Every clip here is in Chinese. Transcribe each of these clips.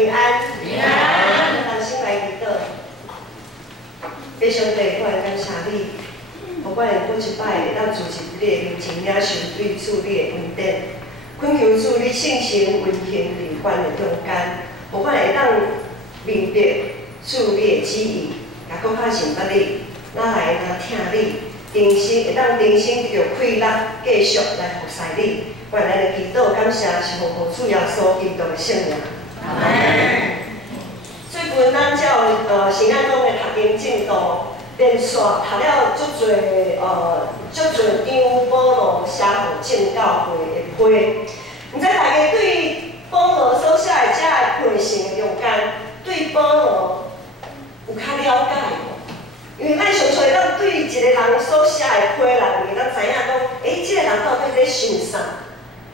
平安。平安。咱先来祈祷。非常地，我来感谢你，互我来过一摆会当主持你的面前，领受对主你的恩典。恳求主你圣神运行伫阮的中间，互我会当明白主你的旨意，也搁较信捌你，咱来听你，人生会当人生得到快乐，继续来服侍你。我来的祈祷感谢是奉主耶稣基督的圣名。阿门。最近咱才有神爱讲的读经进度连续读了足侪张保罗写互正教会的批。毋知大家对保罗所写的遮个批信的中间，对保罗有较了解无？因为咱常常会当对一个人所写的批内面，咱知影讲，即个人到底咧想啥？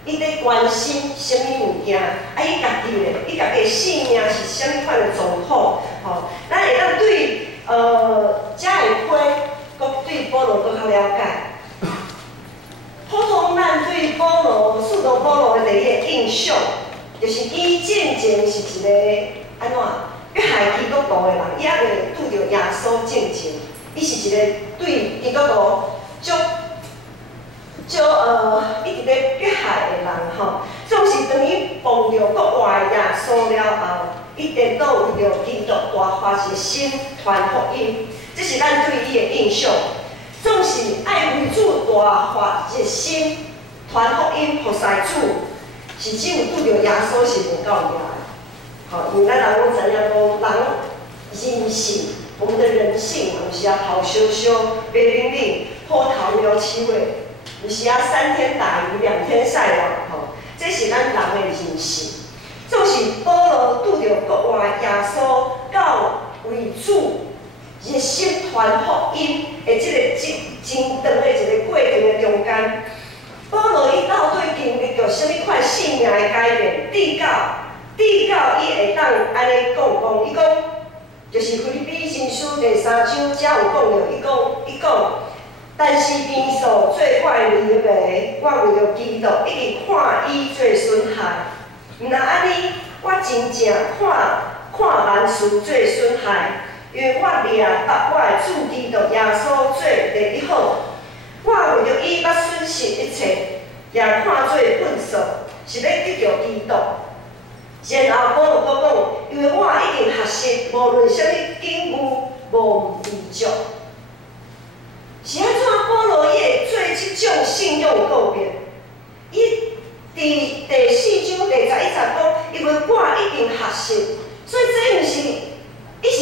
伊咧关心什么物件？伊家己咧，伊家己的性命是什么款的状况？吼，咱会当对遮个批，搁对保罗搁较了解。普通咱对保罗、使徒保罗的第一个印象，就是伊进前是一个安怎迫害基督徒的人，伊还未拄着耶稣进前，伊是一个对基督徒一直咧迫害的人吼，总是当伊碰到国外耶稣了后，伊颠倒为着基督大发一个心传福音，这是咱对伊的印象。总是爱为主大发热心，传福音服侍主，是只有拄着耶稣是袂够赢的。好，因为咱人拢知影讲，人人性，我们的人性嘛，有时啊好羞羞、白灵灵、破头苗起尾。有时啊3天打鱼2天晒网吼，这是咱人的人性。总是保罗拄着国外耶稣到为主热心传福音的这个真长的一个过程的中间，保罗伊到底经历着什么款性命的改变？至到伊会当安尼讲，伊讲就是腓立比前书第3章才有讲着，伊讲。但是边所做怪离迷，我为着基督一直看伊做损害。毋若安尼，我真正看万事做损害，因为我掠把我的主基督耶稣做第一好。我为着伊捌损失一切，也看做粪扫，是要得着基督。然后保罗阁讲，因为我已经学习，无论啥物境遇，无迷足。是安怎？保罗伊会做即种信用告别？伊伫第4章第11节讲，因为我已经学习，所以这毋是，伊是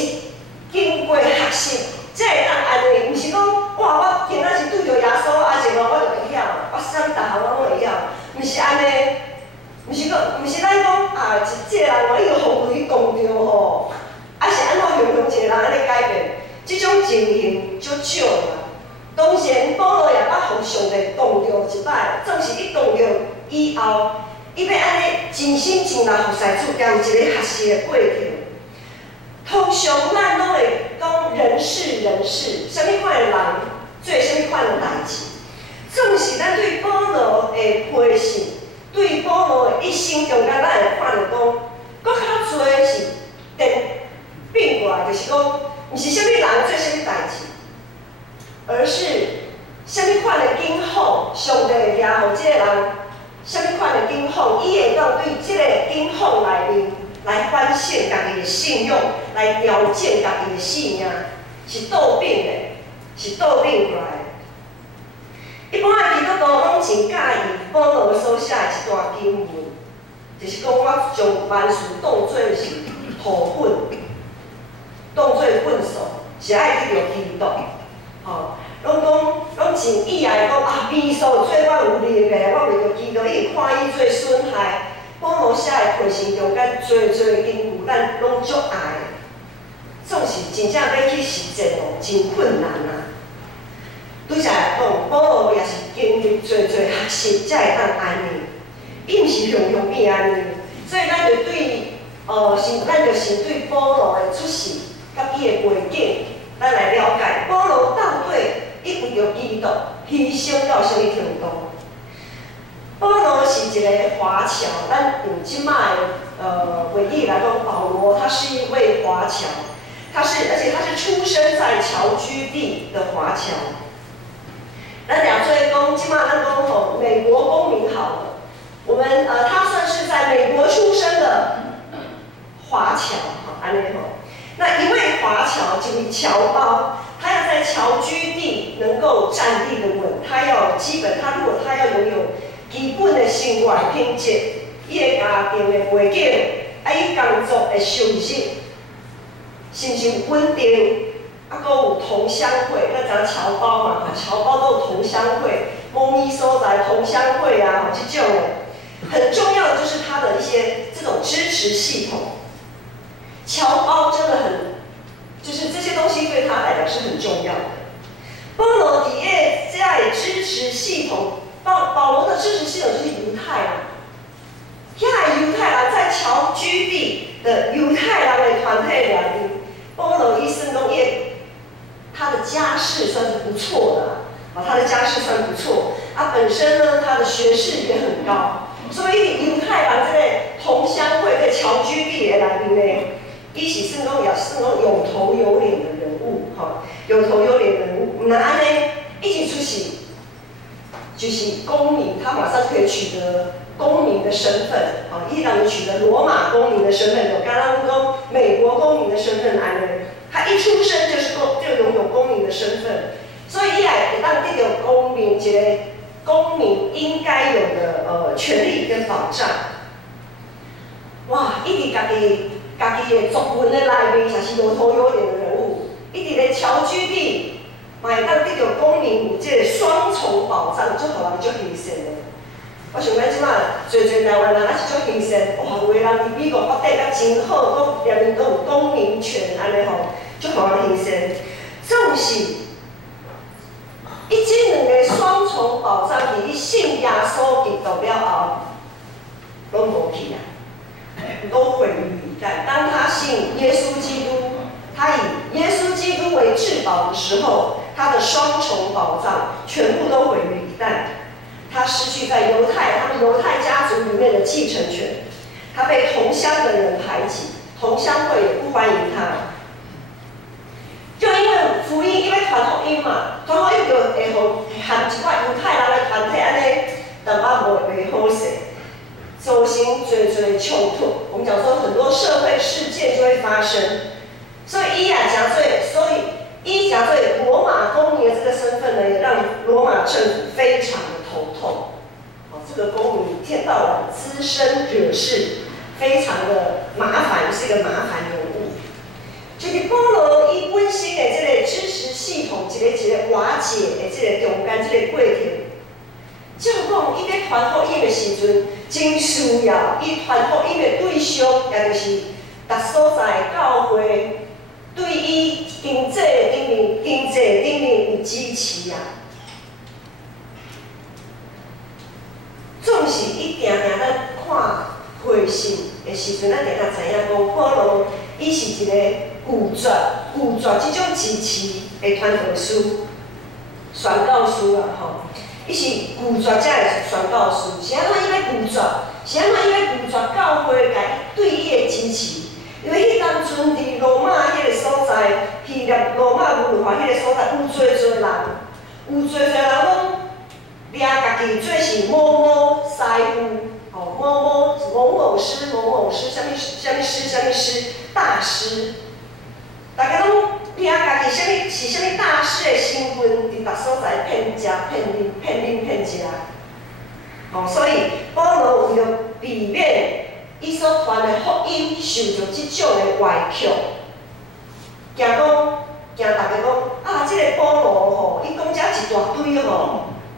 经过学习才会当安尼，毋是讲哇，我今仔是拄着耶稣啊，是我就会晓，我啥物大项我拢会晓，毋是安尼，毋是咱讲啊，即个人我已经互伊讲着吼，啊是安怎形容一个人安尼改变？即种情形足少啦。当然，保罗也捌互上帝讲着一摆，总是伊讲着以后，伊要安尼真心真力服侍主，也有一个学习的过程。通常咱拢会讲人事，啥物款的人做啥物款的代志，总是咱对保罗的批信，对保罗的一生中间，咱会看到讲，搁较侪是变过来，就是讲，毋是啥物人做啥物代志。而是什么款的今后，上帝会抓互即个人，什么款的今后，伊会当对即个今后内面来反省家己的信用，来调整家己的性命，是倒变的，是倒变过来的。一般的基督徒拢真介意保罗所写的一段经文，就是讲我将万事当作是土粉，当作粪扫，是爱得着基督。吼，拢真意爱讲啊，边所做我有力的，我为着基督，伊看伊做损害。保罗写的批信中间，侪经句咱拢足爱的，总是真正要去实践哦，真困难啊。拄则来讲，保罗也是经历侪学习，才会当安尼。伊毋是容易安尼，所以咱就对咱就是对保罗的出世，甲伊的背景。咱来了解保罗到底伊为着基督牺牲到什么程度？保保罗是一个华侨，咱用即卖回忆来讲，保罗他是一位华侨，而且他是出生在侨居地的华侨。咱俩做讲，即卖咱讲吼，美国公民好了，我们他算是在美国出生的华侨，好，安尼吼。那一位华侨就是侨胞，他要在侨居地能够站立得稳，他要有基本，如果他要拥有基本的生活品质，伊的家庭的背景，伊工作的收入，是不是有稳定？还有同乡会，咱知侨胞嘛，侨胞都有同乡会，猫咪所在同乡会啊，这种的，很重要的就是它的一些这种支持系统。侨胞真的很，就是这些东西对他来讲是很重要的。保罗底下这样的支持系统，保罗的支持系统就是犹太人，遐犹太人在侨居地的犹太人的团体里面，保罗医生讲他的家世算是不错的，他的家世算不错，本身呢他的学识也很高，所以犹太人这个同乡会在侨居地的内面呢，伊是算讲也算讲有头有脸的人物，有头有脸的人物，唔安尼一起出席，就是公民，他马上就可以取得公民的身份，伊让你取得罗马公民的身份，有刚刚讲美国公民的身份安尼。他一出生就拥有公民的身份，所以伊来让这个公民一个公民应该有的权利跟保障。哇，一直家己的族群的内面，才是有头有脸的人物，一直咧侨居地，嘛会当得到公民有这个双重保障，足互人足欣赏的。我想咱即马侪台湾人也是足欣赏，哇，有个人伫美国发展甲真好，讲人人都有公民权安尼吼。就互人欣赏，总是，伊这两个双重保障，伫伊信耶稣基督了后，拢无去啊，都毁于一旦。当他信耶稣基督，他以耶稣基督为至宝的时候，他的双重保障全部都毁于一旦。他失去在他们犹太家族里面的继承权，他被同乡的人排挤，同乡会也不欢迎他。就因为福音，因为传福音嘛，传福音就会含一寡犹太人的团体安尼，淡薄袂好势，造成侪冲突。我们讲说很多社会事件就会发生，所以伊假做罗马公民的这个身份呢，也让罗马政府非常的头痛。这个公民一天到晚滋生惹事，非常的麻烦，是一个麻烦人物。就是保罗伊本身的这个支持系统，一个瓦解的这个中间这个过程，照讲伊咧传福音的时阵，真需要伊传福音的对象，也就是逐所在教会对伊经济顶面有支持啊。总是一定咱看会信的时阵，咱定知影讲保罗伊是一个固绝这种支持的传道师、宣教师啊吼，伊是固绝才会宣教师。是安怎伊要固绝？是安怎伊要固绝教会甲伊对伊的支持？因为迄当阵伫罗马迄个所在，希腊罗马文化迄个所在，有侪人拢掠家己做是某师傅，某师，啥物师，大师。大家拢掠家己啥物大师的身份，伫逐所在骗食。所以保罗为了避免伊所传的福音受到即种的歪曲，惊大家讲这个保罗伊讲遮一大堆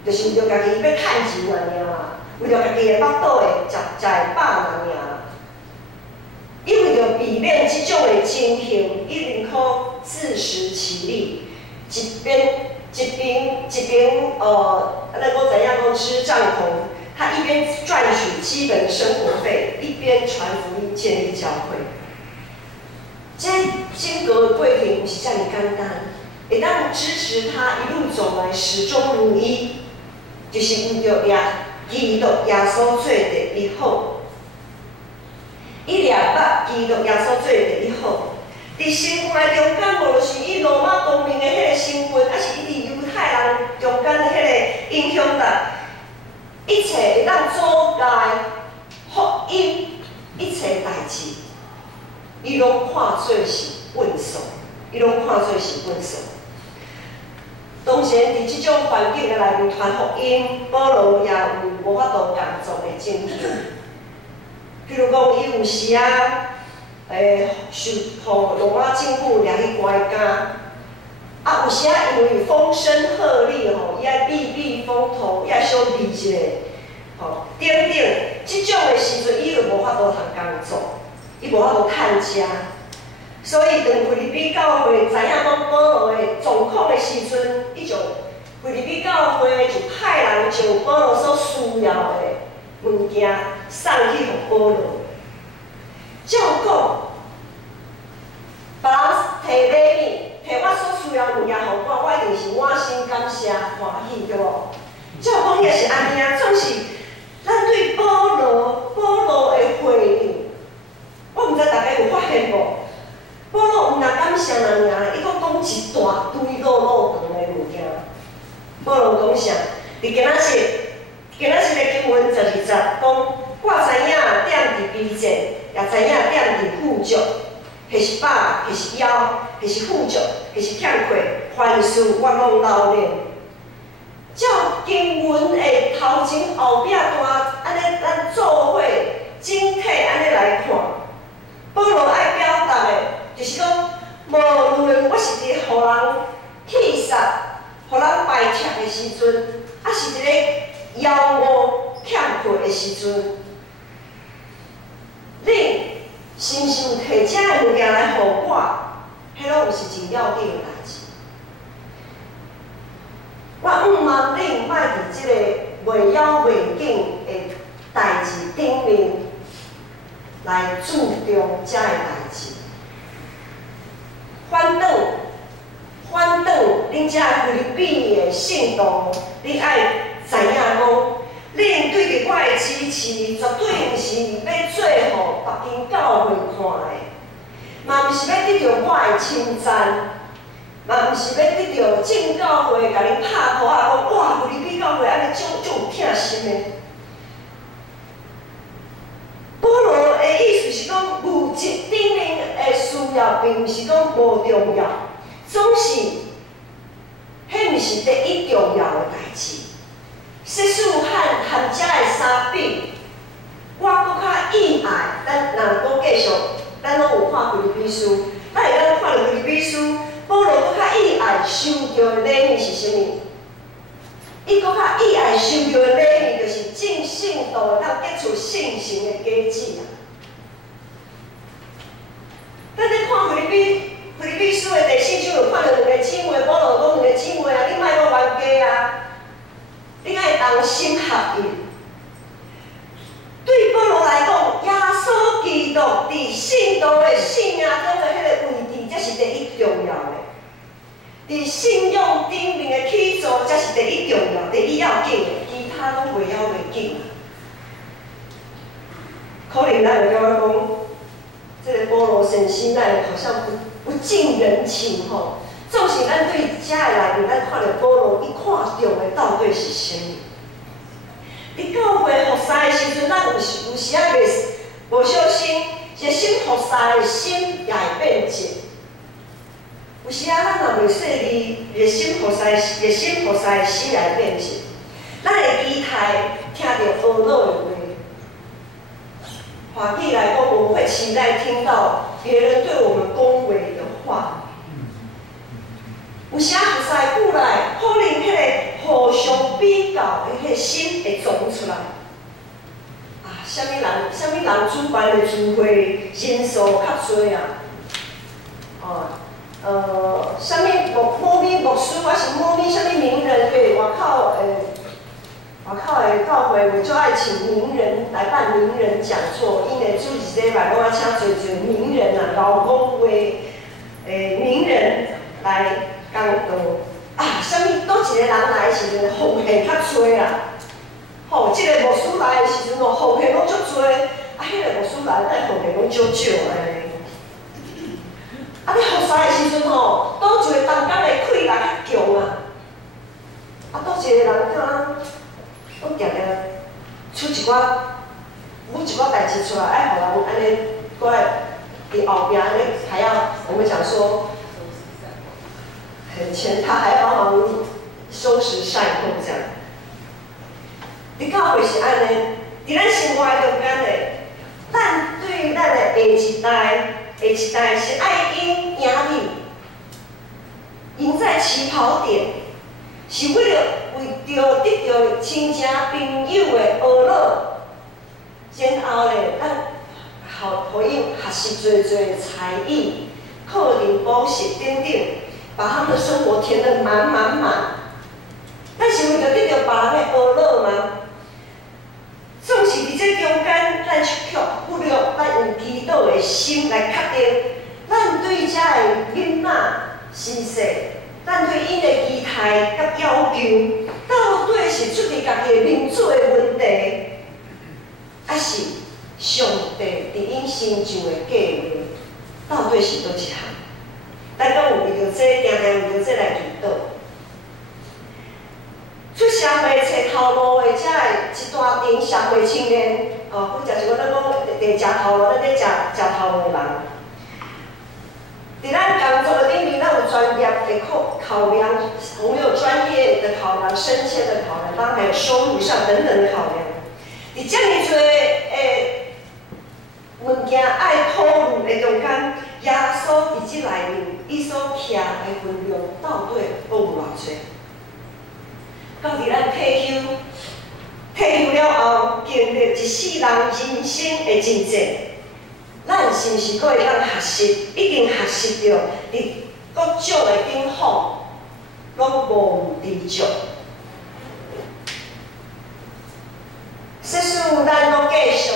就是为了家己要趁钱尔，为了家己的腹肚才会饱尔。伊为了避免这种的情形，伊宁可自食其力，一边咱讲怎样讲支帐篷，他一边赚取基本生活费，一边传福音建立教会。这整个的过程不是这么简单，会当支持他一路走来始终如一，就是为了基督耶稣做第一好，伊了捌基督耶稣做第一好。伫身份的中间，无论是伊罗马公民的迄个身份，还是伊伫犹太人中间的迄个影响力，一切会当阻碍福音，一切代志，伊拢看做是稳数，伊拢看做是稳数。当然，伫即种环境的内面传福音，保罗也有无法度工作的证据。譬如讲，伊有时啊，受互罗马政府掠去关监，有时啊因为风声鹤唳吼，伊爱避避风头，伊爱小避一下，吼，等等，即种的时阵，伊就无法度通工作，伊无法度趁食。所以，当腓立比教会知影讲保罗的状况的时阵，伊就腓立比教会就派人将保罗所需要的物件送去予保罗。照讲，别人摕礼物，摕我所需要的物件予我，我一定是满心感谢欢喜，对无？照讲也是安尼啊，总是咱对保罗的回应，我毋知大家有发现无？保罗毋若感谢人尔，伊阁讲一大堆落长的物件。保罗讲啥？伫今仔日的经文12节讲，我知影踮伫卑贱，也知影踮伫富足，或是饱，或是枵，或是富足，或是欠缺，凡事我拢留念。照经文的头前后壁段，安尼咱做伙整体安尼来看，保罗爱表达的。就是讲，无论我是伫互人气杀、互人排斥的时阵，还是伫咧枵饿、欠缺的时阵，恁是毋是有摕遮个物件来互我？迄拢是真要紧的代志。我望恁莫伫即个袂枵袂紧的代志顶面来注重遮个代志。反倒，恁遮菲律宾的信徒，恁爱知影讲，恁对着我的支持，绝对毋是要做互别间教会看的，嘛毋是要得到我的称赞，嘛毋是要得到正教会甲恁拍鼓啊，讲哇，菲律宾教会安尼足有疼心的。保罗的意思是讲，物质顶面的需要，并毋是讲无重要，总是，迄毋是第一重要的代志。世事和遮的相比，我搁较意爱，咱若搁继续，咱拢有看腓立比书，咱会当看到腓立比书，保罗搁较意爱收到的礼物是啥物？伊搁较意爱收到的礼物，就是正信徒会当结出圣神的果子啊！咱咧看腓立比书的第4章，有看到两个姊妹，保罗讲两个姊妹啊，你莫搁冤家啊，你爱同心合意。对保罗来讲，耶稣基督伫信徒的信仰中的迄个位置，才是第一重要的。伫信仰顶面的起座，才是第一重要、第一要紧的，其他拢袂晓袂紧啊。可能咱会感觉讲，这个保罗先生咱好像不近人情吼。总是咱对遮的内面，咱看到保罗，伊看中的到底是啥物？伫教会服侍的时阵，咱有时啊袂无小心，热心服侍的心也会变质。有时啊，咱若袂细腻，热心服侍的心也会变质。咱会期待听到阿老的话，话语来讲，我们会期待听到别人对我们恭维的话。有时啊，服侍久来，可能迄个互相比较的迄个心会长出来。啊，啥物人主办的聚会人数较侪啊？啥物某咪牧师，还是某咪啥物名人？对，外口的教会为做爱请名人来办名人讲座，因为主持礼拜拢要请侪名人啊，劳工会名人来讲道啊。啥物倒一个人来时阵，风气较吹啊。吼，即个牧师来的时阵吼，奉献拢足多，啊，迄个牧师来，咱奉献拢少少安尼。啊，你服侍的时阵吼，倒一个当工的气力较强啊，啊，倒一个人敢，拢定定出一寡，舞一寡代志出来，爱互人安尼过来伫后壁安尼，还要我们讲说，很钱，他还要帮忙收拾善后这样。你教会是安尼，伫咱生活中间嘞，咱对咱的下一代是爱因赢你，赢在起跑点，是为着得到亲情朋友的呵乐，然后咧，咱互因学习侪侪才艺、课程补习等等，把他们的生活填得满满满。咱是为着得到别人的呵乐吗？总是伫这中间，咱却忽略咱用祈祷的心来确定，咱对遮的囡仔是说，咱对因的期待甲要求，到底是出伫家己的民主的问题，还是上帝伫因成就的计划，到底是倒一项？咱拢有为着这，定定为着这来祈祷。出社会找头路的，遮的一大群社会青年，或者是咱讲伫食头路，咱咧食头路的人。伫咱工作的领域，咱有专业的考量，我们有专业的考量、升迁的考量，当然还有收入上等等的考量。伫遮尔多物件爱讨论的中间，耶稣伫即内面，伊所徛的分量到底有偌济？到伫咱退休了后，经历一世人人生的真正，咱是毋是阁会当学习？已经学习着伫各种的顶方，拢无知足。说使咱阁继续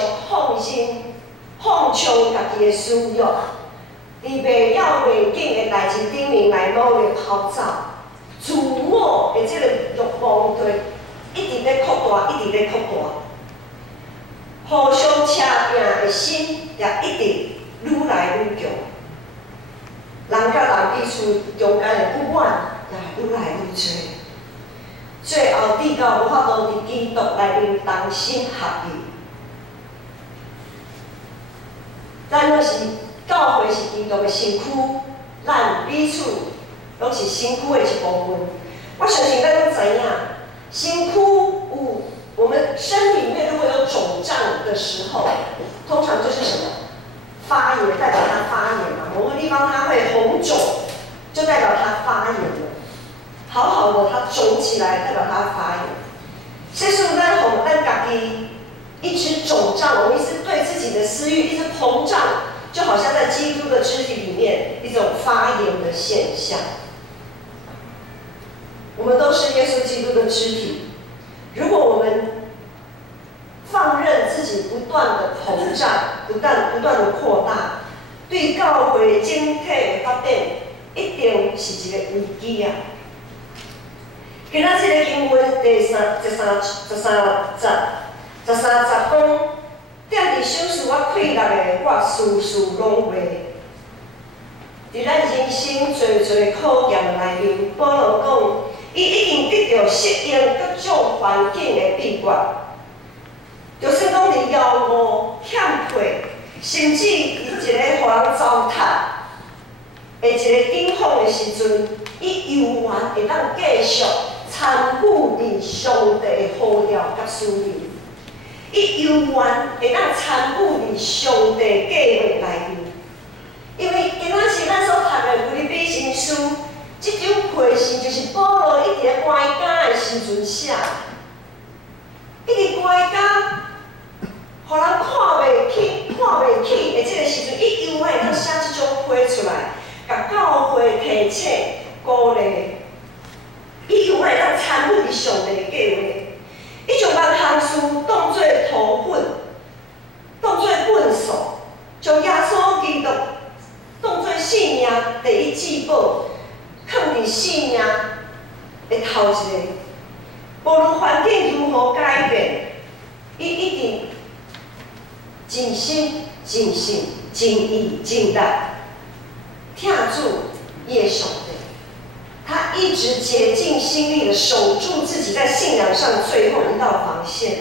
放纵家己的私欲，伫袂要袂紧的代志顶面来努力跑走。自我的这个欲望对一直咧扩大，一直咧扩大，互相车拼的心也一直愈来愈强，人甲人彼此中间的不满也愈来愈多，最后直到无法度伫基督内面同心合意。咱拢是教会是基督的身躯，咱彼此拢是身躯的一部分。我相信咱都知影，身躯有我们身体里面如果有肿胀的时候，通常就是什么？发炎，代表它发炎嘛。某个地方它会红肿，就代表它发炎了。好好的，它肿起来，代表它发炎。所以说，咱家己一直肿胀，我们一直对自己的私欲一直膨胀，就好像在基督的肢体里面一种发炎的现象。我们都是耶稣基督的肢体，如果我们放任自己不断的膨胀，不断的扩大，对教会整体的发展一定是一个危机啊！今仔这个经文第13讲，踮伫小事我快乐的，我事事拢袂。伫咱人生侪考验内面，保罗讲，伊已经得到适应各种环境的秘诀。就算讲伫枵餓、欠缺，甚至伫一个互人糟蹋的一个境况的时阵，伊犹原会当继续参与伫上帝的呼召甲使命。伊犹原会当参与伫上帝计划内面。因为今仔是咱所读的《腓立比前书》，这张批信就是保罗一直咧关家的时阵写，一直关家，互人看袂起的这个时阵，伊犹会当写这种批出来，甲教会提醒、鼓励，伊犹会当参与伫上帝的计划。伊将万项事当作土粉，当作粪扫，将耶稣基督当作性命第一至宝，放伫性命的头一个。无论环境如何改变，伊一定尽心、尽性、尽意、尽力，听住耶稣的。他一直竭尽心力的守住自己在信仰上最后一道防线。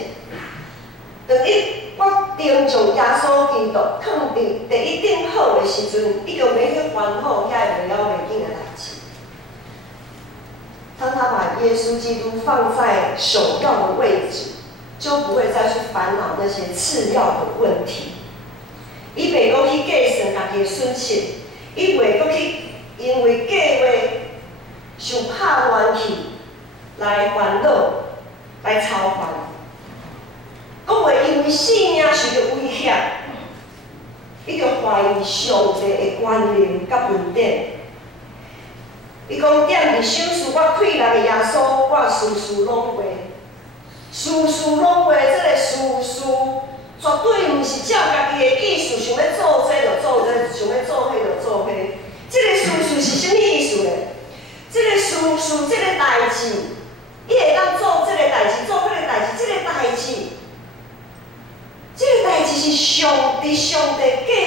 等伊决定将耶稣基督放伫第一顶好的时阵，伊就免去烦恼遐会了袂紧的代志。当他把耶稣基督放在首要的位置，就不会再去烦恼那些次要的问题。伊袂阁去计算家己的损失，伊袂阁去因为计划受拍冤去来烦恼、来操烦，阁袂因为性命受到威胁，伊就怀疑上帝的权能甲恩典。伊讲踮伫手术我溃烂的耶稣，我事事拢会，事事拢会。这个事事绝对毋是照家己的意思，想要做这就做这，想要做迄就做迄。这个事事是啥物意思呢？这个事事，这个代志，伊会当做这个代志，做迄个代志，这个代志，这个代志是上帝计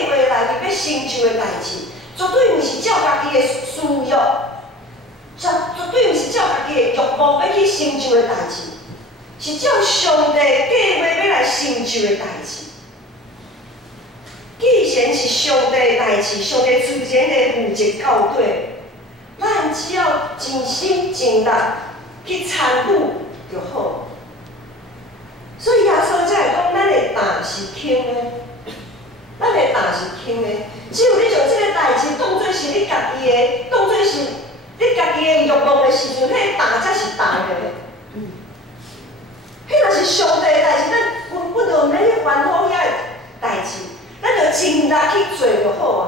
划内面要成就的代志，绝对毋是照家己的需要。绝对毋是照家己的欲望要去成就的代志，是照上帝计划要来成就的代志。既然是上帝的代志，上帝自然的负责到底，咱只要尽心尽力去参与就好。所以耶稣才会讲，咱的担是轻的，咱的担是轻的。只有你将这个代志当作是你家己的，当作是你家己的欲望的时阵，迄个担才是重的。迄若是上帝的代志，咱根本就免去烦恼遐个代志，咱就尽力去做就好啊。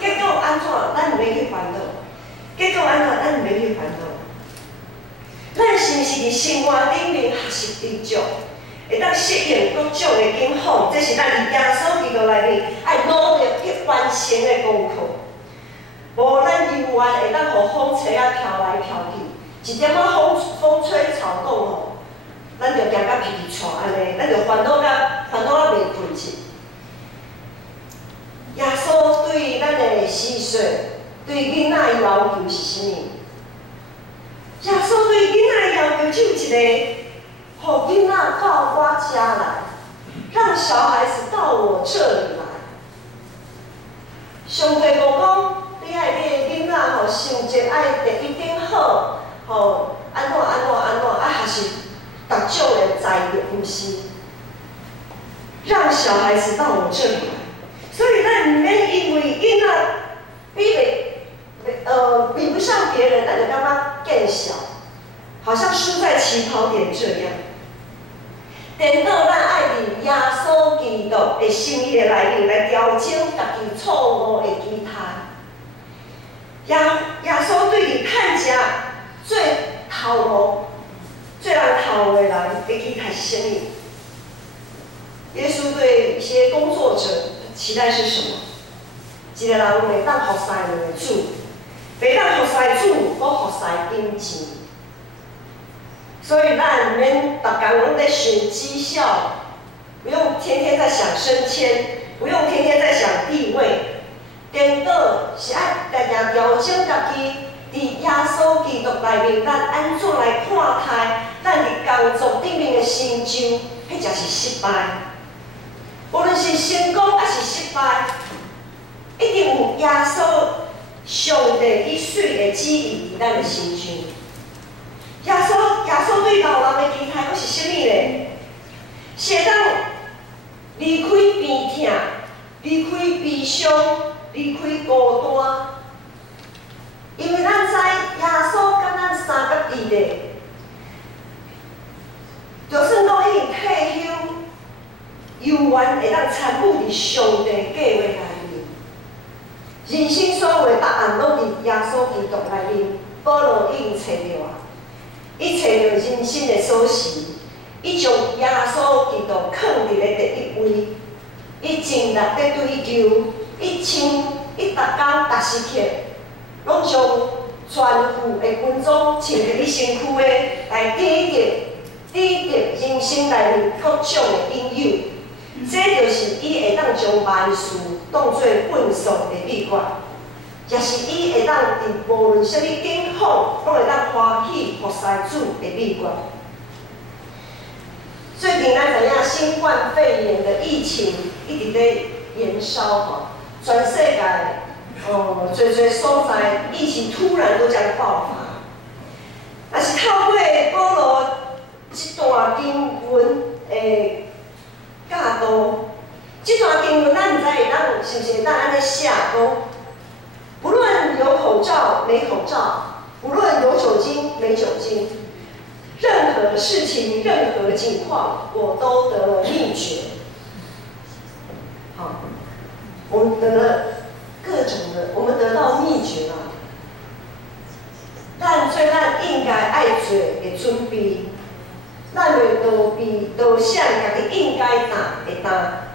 结果安怎，咱毋免去烦恼；结果安怎，咱毋免去烦恼。咱是毋是伫生活顶面学习知足，会当适应各种的境况？这是咱伫耶稣基督内面爱努力去完成的功课。无咱永远会当互风吹啊飘来飘去，一点仔风吹草动吼，咱就惊甲皮皮喘安尼，咱就烦恼啊袂困去。耶稣对咱的时岁，对囡仔的要求是啥物？耶稣对囡仔的要求就有一个，互囡仔到我家来，让小孩子到我这里来。上帝无讲。你爱你的囡仔吼，成绩爱第一顶好，吼安怎，还是逐种的才艺，毋是？让小孩子到我这里来，所以咱毋免因为囡仔比不上别人，咱就感觉更小，好像输在起跑点这样。颠倒咱爱伫耶稣基督的心意的内面来调整家己错误的期待。耶稣对于趁食最头路、最人头的人的期待是啥物？耶稣对一些工作者期待是什么？一个人袂当服侍两个主，袂当服侍主，搁服侍金钱。所以咱毋免逐工拢在想绩效，不用天天在想升迁，不用天天在想地位。颠倒是爱常常调整家己，伫耶稣基督内面，咱安怎来看待咱伫工作顶面的成就，迄才是失败。无论是成功还是失败，一定有耶稣上帝伊水的旨意伫咱的心中。耶稣对老人的期待，佫是啥物呢？是会当离开病痛，离开悲伤。离开孤单，因为咱知耶稣甲咱三个弟弟，就算讲已经退休，永远会当参与伫上帝计划内面。人生所有的答案拢伫耶稣基督内面。保罗已经找到啊，伊找到人生的锁匙，伊将耶稣基督放伫咧第一位，伊尽力在追求。伊逐工逐时刻，拢将全副的军装穿伫伊身躯的来点一点抵得人生内面各种的引诱，这就是伊会当将万事当作本数的秘诀，也是伊会当伫无论啥物境况，拢会当欢喜服侍主的秘诀。最近咱知影新冠肺炎的疫情一直在延烧吼，全世界侪所在疫情突然都将爆发。但是透过保罗这段经文的教导，这段经文咱唔知会当是不是会当安尼写讲，不论有口罩没口罩，不论有酒精没酒精，任何的事情、任何的情况，我都得了秘诀。好，我们得了各种的，我们得到秘诀了。咱应该爱做的准备，咱袂逃避、逃闪家己应该担的担，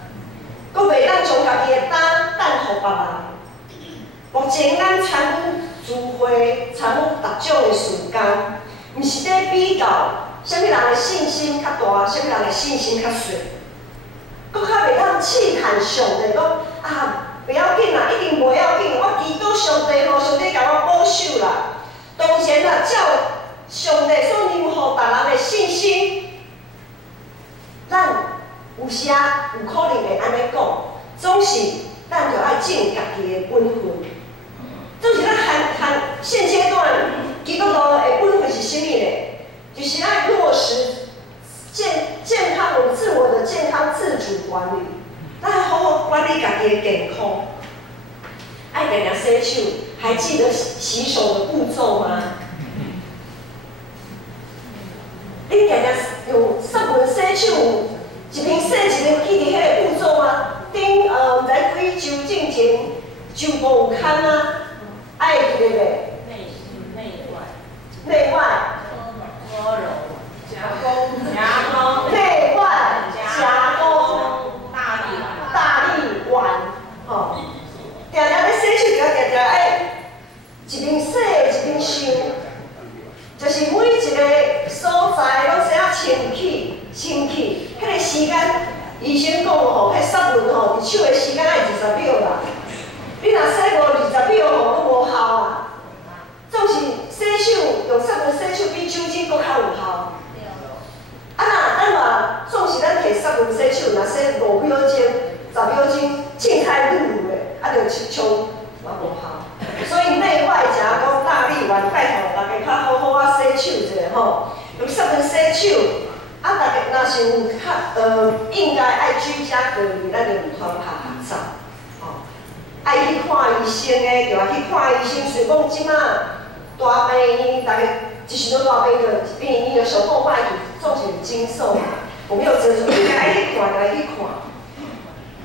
阁袂当将家己的担等互别人。目前咱参与聚会、参与逐种的事工，毋是在比较啥物人的信心较大，啥物人的信心较小，阁较袂当试探上帝讲啊，不要紧啦，一定袂要紧，我祈祷上帝吼，上帝甲我保守啦。当然啦，照上帝所任予逐人的信心，咱有时啊有可能会安尼讲，总是咱就爱尽家己的本分。总是咱现阶段基督徒的本分是啥物呢？就是爱落实健康，我们自我的健康自主管理，咱好好管理家己的健康，爱常常洗手。还记得洗手的步骤吗？你常常用上文洗手，一边洗一边记伫迄个步骤吗？毋知几周进前，手部有牵啊，爱记得袂？内外。夹攻。内外夹攻。大力丸，吼。常常咧洗手就要常常爱。一边洗一边想，就是每一个所在拢使啊清气，迄个时间，医生讲吼，迄湿润吼，伫手的时间爱20秒啦。你若洗无20秒吼，都无效啊。总是洗手用湿润洗手比酒精搁较有效。咱嘛总是咱摕湿润洗手，若洗5秒钟、10秒钟，凊彩润的，就冲嘛无效。所以内外夹攻大力丸，拜托大家较好好啊洗手者吼，用湿润洗手。大家若是有应该爱居家隔离，咱就唔通拍照，吼。爱去看医生的，就要去看医生。虽讲即马大病，大家一时都大病的病，你的手后败总是经受嘛，我们有责任应该爱去看，就爱去看。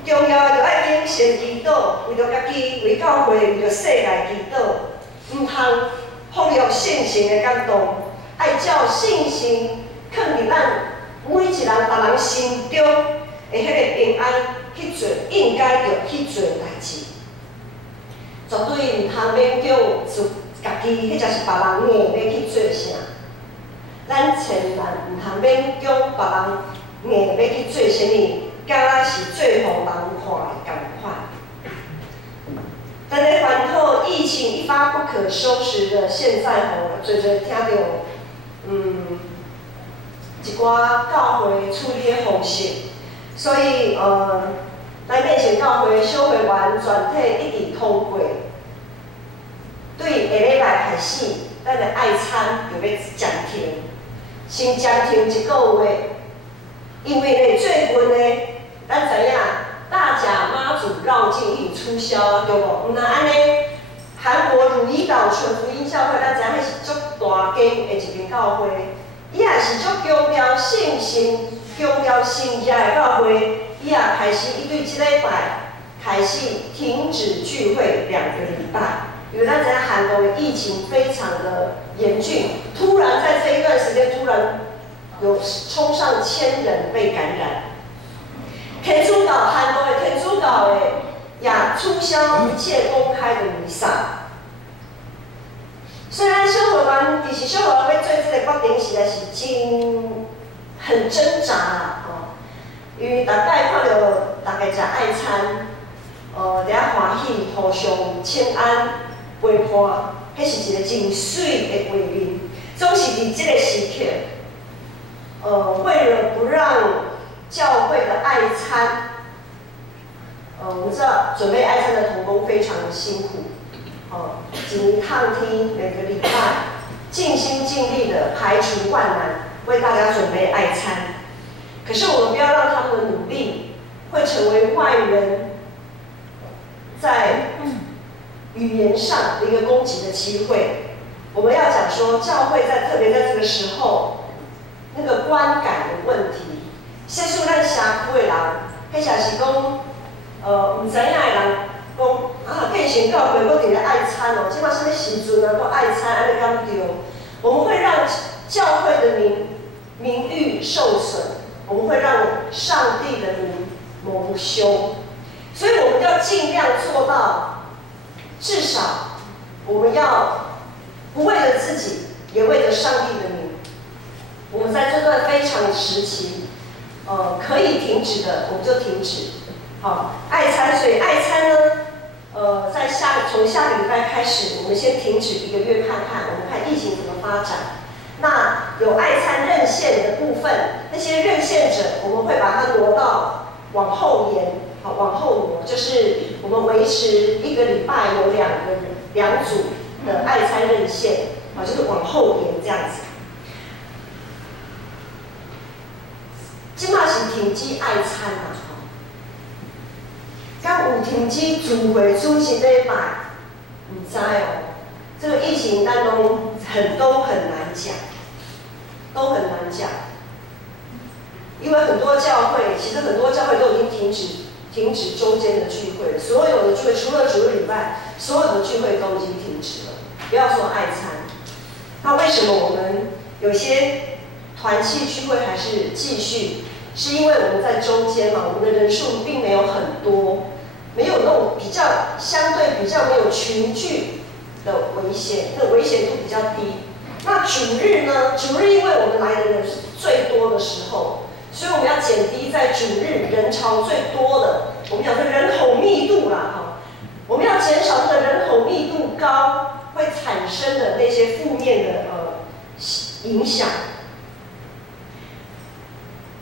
重要的就爱谨慎祈祷，为着家己、为教会、为着世界祈祷，唔通忽略信心的感动，爱照信心放伫咱每一人、别人心中的迄个平安去做应该着去做的代志，绝对唔通勉强自家己，迄才是别人硬要去做啥。咱千万唔通勉强别人硬要去做啥物。敢若是最互人看的同款。咱咧烦恼疫情一发不可收拾的现在吼，侪听到一寡教会处理的方式，所以咱面前教会小会员全体一致通过，对下礼拜开始，咱的爱餐就要暂停，先暂停1个月，因为咧最近咧。咱知影大甲妈祖绕境已经促销啊，对无？毋那安尼，韩国汝矣岛纯福音教会，咱知影迄是足大间的一间教会，伊也是足强调信心、强调信仰的教会，伊也开始伊对即礼拜开始停止聚会2个礼拜，因为咱知影韩国的疫情非常的严峻，突然在这一段时间突然有冲上1000人被感染。天主教韩国的天主教的也促销一切公开的弥撒。虽然小会员，其实小会员要做这个决定实在是真很挣扎啦，因为大概看到大家食爱餐，伫遐欢喜，互相请安陪伴，迄是一个真水的画面。总是伫这个时刻，为了不让教会的爱餐，我们知道准备爱餐的同工非常的辛苦，一年趟天，每个礼拜尽心尽力的排除万难，为大家准备爱餐。可是我们不要让他们的努力会成为外人在语言上的一个攻击的机会。我们要讲说，教会特别在这个时候，那个观感的问题。谢数咱社区的人，迄下是讲，唔知影的人讲啊，建成教会搁伫咧爱餐哦，即摆什么时阵啊，搁爱餐，安尼敢对？我们会让教会的名誉受损，我们会让上帝的名蒙羞，所以我们要尽量做到，至少我们要不为了自己，也为了上帝的名。我们在这段非常时期。可以停止的，我们就停止。好，爱餐，所以爱餐呢，从下个礼拜开始，我们先停止1个月看看，我们看疫情怎么发展。那有爱餐任献的部分，那些任献者，我们会把它挪到往后延，好，往后挪，就是我们维持1个礼拜有2组的爱餐任献，好，就是往后延这样子。即马是停止爱餐啦，敢有停止聚会主席礼拜？唔知哦。这个疫情当中都很难讲，都很难讲。因为很多教会，其实很多教会都已经停止周间的聚会了，所有的聚会除了主日以外，所有的聚会都已经停止了。不要说爱餐，那为什么我们有些团契聚会还是继续？是因为我们在中间嘛，我们的人数并没有很多，没有那种相对比较没有群聚的危险，那危险度比较低。那主日呢？主日因为我们来的人是最多的时候，所以我们要减低在主日人潮最多的，我们讲说人口密度啦，哈，我们要减少这个人口密度高会产生的那些负面的影响。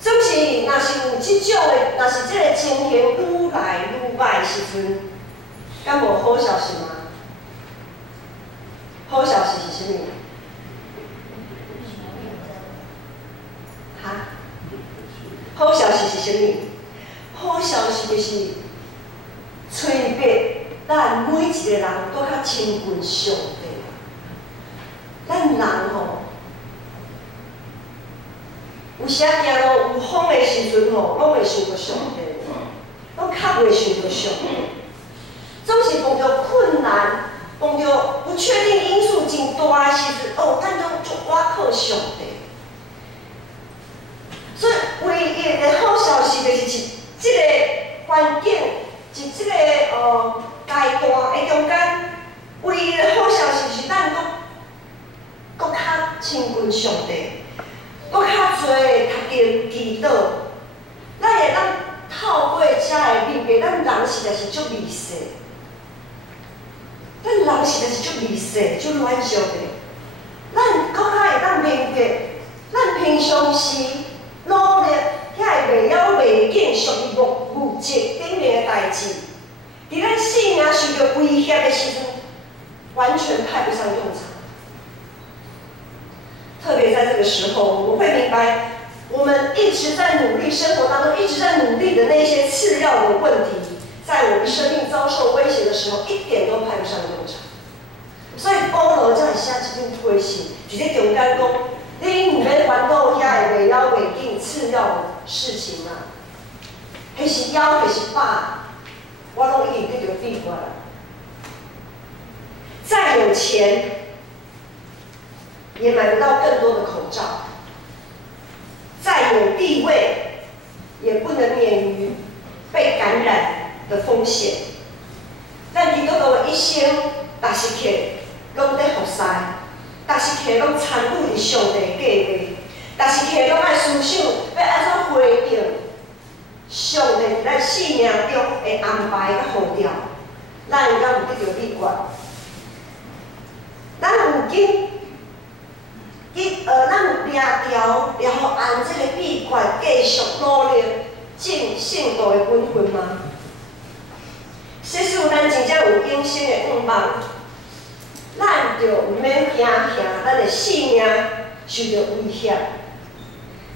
总是，若是有这种的，若是这个情形愈来愈歹的时阵，敢无好消息吗？好消息是什么？哈？好消息是什么？好消息就是催逼咱每一个人都较亲近上帝。咱人吼。有时行路有风的时阵吼，拢会想到上帝，拢较袂想到上帝。总是碰到困难，碰到不确定因素真大的时阵，咱拢就倚靠上帝。所以唯一的好消息就是这个环境，是这个阶段的中间，唯一的好消息是咱搁较亲近上帝。搁较侪读经祈祷，咱会当透过遮的面对，咱人实在是足微细，咱人实在是足微细、足软弱的。咱搁较会当明白，咱平常时努力遐会袂晓袂紧属于物质顶面的代志，伫咱性命受到威胁的时阵，完全派不上用场。特别在这个时候，我们会明白，我们一直在努力，生活当中一直在努力的那些次要的问题，在我们生命遭受威胁的时候，一点都派不上用场。所以保罗才会写这篇推信，直接中间讲，你唔免烦恼遐会袂晓袂紧次要的事情啊，迄是枵，迄是饱，我拢已经去着避过了。再有钱。也买不到更多的口罩，再有地位，也不能免于被感染的风险。咱基督徒的一生，逐时刻拢在服侍，逐时刻拢参与伫上帝的计划，但是客拢爱思想要安怎回应上帝伫咱生命中的安排甲号召，咱会敢有得到秘诀？咱有咱掠互按这个秘诀，继续努力进圣道的本分吗？即使咱真正有永生的愿望，咱就毋免惊咱的性命受到威胁。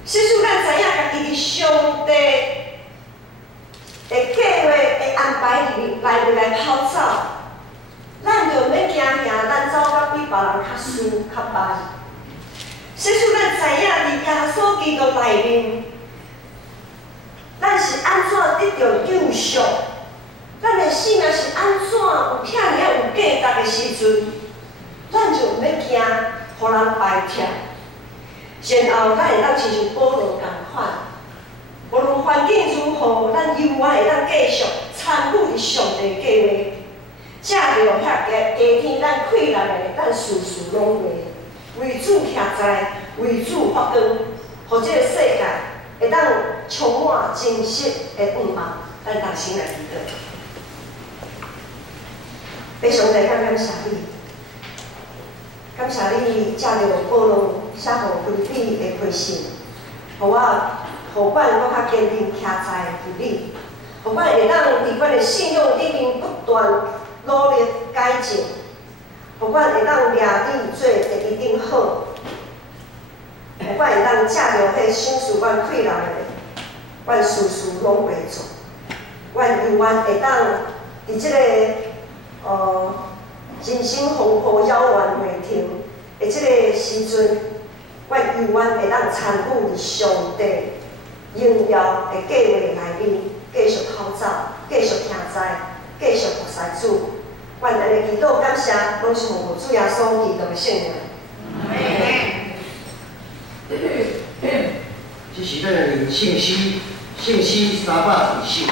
即使咱知影家己伫上帝的计划的安排里面来跑走，咱就毋免惊咱走到比别人较输较歹。即使咱知影伫耶稣基督内面，咱是安怎得到救赎，咱的生命是安怎有遐尔有价值的时阵，咱就毋免惊，互人排斥。然后，咱会当亲像保罗共款，无论环境如何，咱永远会当继续参与伫上帝的计划，借着遐加天咱快乐的，咱事事拢为主徛在，为主发光，互这个世界会当充满真实的愿望。咱同心来祈祷。弟兄姊妹，感谢你，感谢你借着保罗写互腓立比的批信，互阮搁较坚定徛在伫你，互阮会当伫阮的信仰里面不断努力改进，互阮会当掠你做第一顶好，互阮会当借着迄赏赐阮快乐的，阮事事拢袂做，阮永远会当伫即个人生丰富遥远会庭的即个时阵，阮永远会当参与伫上帝荣耀的计划内面，继续跑走，继续徛在，继续服侍主。阮安尼祈祷感谢，拢是奉主耶稣基督的圣名。这是咱的信息，信息320。